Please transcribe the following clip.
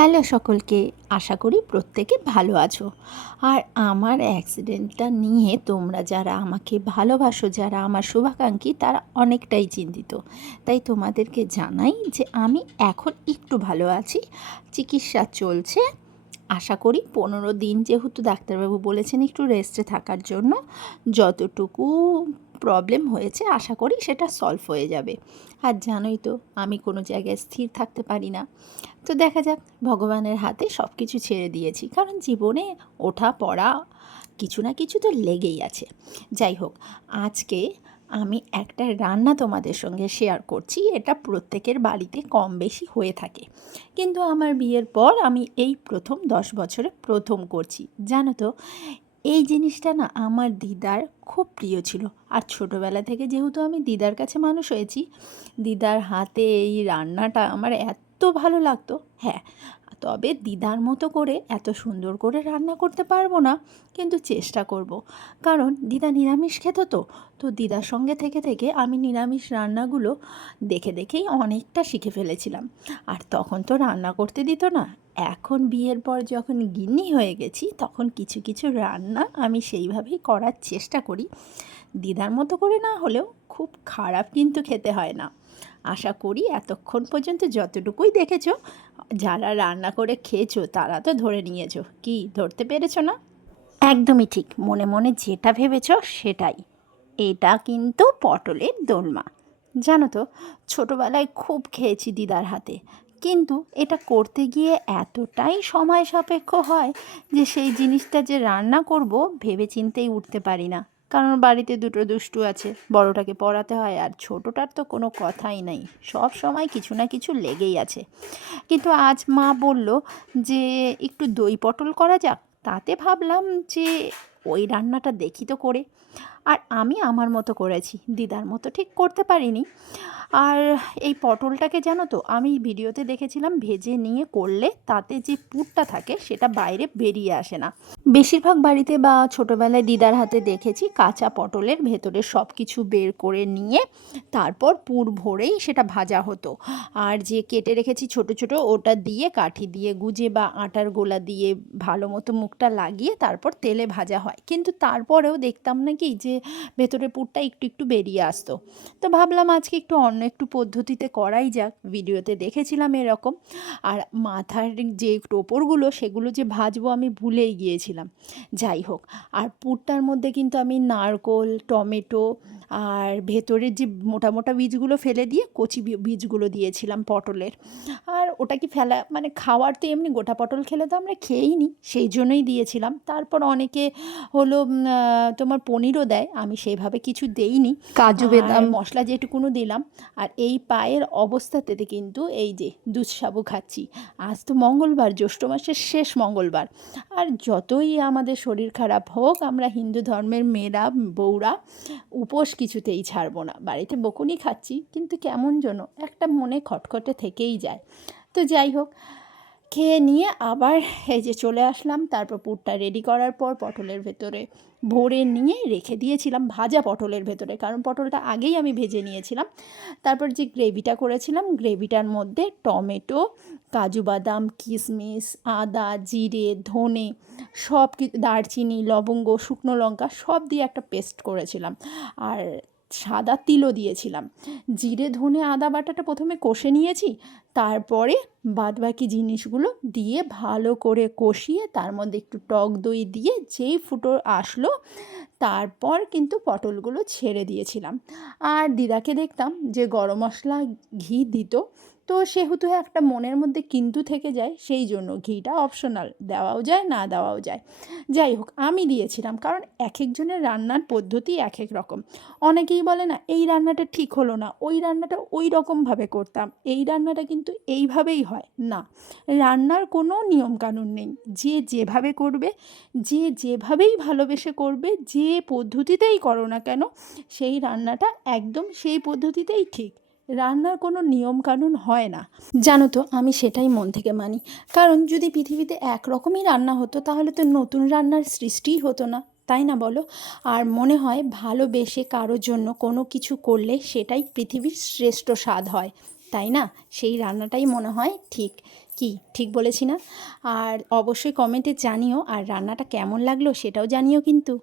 Hello সকলকে, আশা করি প্রত্যেকে ভালো আছো। আর আমার অ্যাক্সিডেন্টটা নিয়ে তোমরা যারা আমাকে ভালোবাসো, যারা আমার শুভাকাঙ্ক্ষী, তারা অনেকটাই চিন্তিত। তাই তোমাদেরকে জানাই যে আমি এখন একটু ভালো আছি, চিকিৎসা চলছে। আশা করি 15 দিন, যেহেতু ডাক্তারবাবু বলেছেন একটু রেস্টে থাকার জন্য, যতটুকু প্রবলেম হয়েছে আশা করি সেটা সলভ হয়ে যাবে। আর জানোই তো আমি কোনো জায়গায় স্থির থাকতে পারি না। তো দেখা যাক, ভগবানের হাতে সব কিছু ছেড়ে দিয়েছি, কারণ জীবনে ওঠা পড়া কিছু না কিছু তো লেগেই আছে। যাই হোক, আজকে আমি একটা রান্না তোমাদের সঙ্গে শেয়ার করছি। এটা প্রত্যেকের বাড়িতে কম বেশি হয়ে থাকে, কিন্তু আমার বিয়ের পর আমি এই প্রথম 10 বছরে প্রথম করছি। জানো তো, এই জিনিসটা না আমার দিদার খুব প্রিয় ছিল। আর ছোটোবেলা থেকে যেহেতু আমি দিদার কাছে মানুষ হয়েছি, দিদার হাতে এই রান্নাটা আমার এত ভালো লাগতো। হ্যাঁ, তবে দিদার মতো করে এত সুন্দর করে রান্না করতে পারবো না, কিন্তু চেষ্টা করব। কারণ দিদা নিরামিষ খেত, তো দিদার সঙ্গে থেকে থেকে আমি নিরামিষ রান্নাগুলো দেখে দেখেই অনেকটা শিখে ফেলেছিলাম। আর তখন তো রান্না করতে দিত না। এখন বিয়ের পর যখন গিন্নি হয়ে গেছি, তখন কিছু কিছু রান্না আমি সেইভাবেই করার চেষ্টা করি। দিদার মতো করে না হলেও খুব খারাপ কিন্তু খেতে হয় না। আশা করি এতক্ষণ পর্যন্ত যতটুকুই দেখেছো, যারা রান্না করে খেয়েছো তারা তো ধরে নিয়েছো। কি ধরতে পেরেছো না? একদমই ঠিক, মনে মনে যেটা ভেবেছো সেটাই। এটা কিন্তু পটলের দোলমা। জানো তো, ছোটোবেলায় খুব খেয়েছি দিদার হাতে, কিন্তু এটা করতে গিয়ে এতটাই সময় সাপেক্ষ হয় যে সেই জিনিসটা যে রান্না করব ভেবে চিন্তেই উঠতে পারি না। কারণ বাড়িতে দুটো দুষ্টু আছে, বড়টাকে পড়াতে হয়, আর ছোটোটার তো কোনো কথাই নেই, সব সময় কিছু না কিছু লেগেই আছে। কিন্তু আজ মা বলল যে একটু দই পটল করা যাক। তাতে ভাবলাম যে ওই রান্নাটা দেখি তো করে। আর আমি আমার মতো করেছি, দিদার মতো ঠিক করতে পারিনি। আর এই পটলটাকে জানো তো, আমি ভিডিওতে দেখেছিলাম ভেজে নিয়ে করলে তাতে যে পুরটা থাকে সেটা বাইরে বেরিয়ে আসে না। বেশিরভাগ বাড়িতে বা ছোটোবেলায় দিদার হাতে দেখেছি কাঁচা পটলের ভেতরে সব কিছু বের করে নিয়ে তারপর পুর ভরেই সেটা ভাজা হতো। আর যে কেটে রেখেছি ছোট ছোট, ওটা দিয়ে কাঠি দিয়ে গুজে বা আটার গোলা দিয়ে ভালো মতো মুখটা লাগিয়ে তারপর তেলে ভাজা হয়। কিন্তু তারপরেও দেখতাম নাকি যে ভেতরে পুরটা একটু একটু বেরিয়ে আসতো। তো ভাবলাম আজকে একটু অন্য একটু পদ্ধতিতে করাই যাক। ভিডিওতে দেখেছিলাম এরকম। আর মাথার যে টোপরগুলো সেগুলো যে ভাজবো আমি ভুলেই গিয়েছিলাম। যাই হোক, আর পুরটার মধ্যে কিন্তু আমি নারকোল, টমেটো আর ভেতরের যে মোটা মোটা বীজগুলো ফেলে দিয়ে কচি বীজগুলো দিয়েছিলাম পটলের। আর ওটা কি ফেলা মানে খাওয়ার, তো এমনি গোটা পটল খেলে তো আমরা খেয়েই নি, সেই জন্যই দিয়েছিলাম। তারপর অনেকে হলো তোমার পনিরও দেয়, আমি সেইভাবে কিছু দেইনি, কাজু বাদাম মশলা যেটুকুনো দিলাম। আর এই পায়ের অবস্থাতে কিন্তু এই যে দুধ সাবু খাচ্ছি। আজ তো মঙ্গলবার, জ্যৈষ্ঠ মাসের শেষ মঙ্গলবার। আর যতই আমাদের শরীর খারাপ হোক, আমরা হিন্দু ধর্মের মেয়েরা, বউরা উপোস কিছুতেই ছাড়বো না। বাড়িতে বকুনি খাচ্ছি, কিন্তু কেমন যেন একটা মনে খটখটে থেকেই যায়। তো যাই হোক, খেয়ে নিয়ে আবার এই যে চলে আসলাম। তারপর পুরটা রেডি করার পর পটলের ভেতরে ভরে নিয়ে রেখে দিয়েছিলাম ভাজা পটলের ভেতরে, কারণ পটলটা আগেই আমি ভেজে নিয়েছিলাম। তারপর যে গ্রেভিটা করেছিলাম, গ্রেভিটার মধ্যে টমেটো, কাজু বাদাম, কিশমিশ, আদা, জিরে, ধনে, সব কিছু, দারচিনি, লবঙ্গ, শুকনো লঙ্কা সব দিয়ে একটা পেস্ট করেছিলাম। আর সাদা তিলও দিয়েছিলাম। জিরে, ধনে, আদা বাটাটা প্রথমে কষে নিয়েছি, তারপরে বাদবাকি জিনিসগুলো দিয়ে ভালো করে কষিয়ে তার মধ্যে একটু টক দই দিয়ে যেই ফুটো আসলো, তারপর কিন্তু পটলগুলো ছেড়ে দিয়েছিলাম। আর দিদাকে দেখতাম যে গরম মশলা, ঘি দিত। তো সেহেতু একটা মনের মধ্যে কিন্তু থেকে যায়, সেই জন্য ঘিটা অপশনাল, দেওয়াও যায় না দেওয়াও যায়। যাই হোক, আমি দিয়েছিলাম, কারণ এক একজনের রান্নার পদ্ধতি এক এক রকম। অনেকেই বলে না এই রান্নাটা ঠিক হলো না, ওই রান্নাটা ওই রকমভাবে করতাম, এই রান্নাটা কিন্তু এইভাবেই হয় না। রান্নার কোনো নিয়মকানুন নেই, যে যেভাবে করবে, যে যেভাবেই ভালোবেসে করবে, যে পদ্ধতিতেই করো না কেন, সেই রান্নাটা একদম সেই পদ্ধতিতেই ঠিক। রান্নার কোনো নিয়মকানুন হয় না। জানো তো, আমি সেটাই মন থেকে মানি। কারণ যদি পৃথিবীতে একরকমই রান্না হতো, তাহলে তো নতুন রান্নার সৃষ্টিই হতো না, তাই না বলো? আর মনে হয় ভালোবেসে কারোর জন্য কোনো কিছু করলে সেটাই পৃথিবীর শ্রেষ্ঠ স্বাদ হয়, তাই না? সেই রান্নাটাই মনে হয় ঠিক। কি ঠিক বলেছি না? আর অবশ্যই কমেন্টে জানিও, আর রান্নাটা কেমন লাগলো সেটাও জানিও কিন্তু।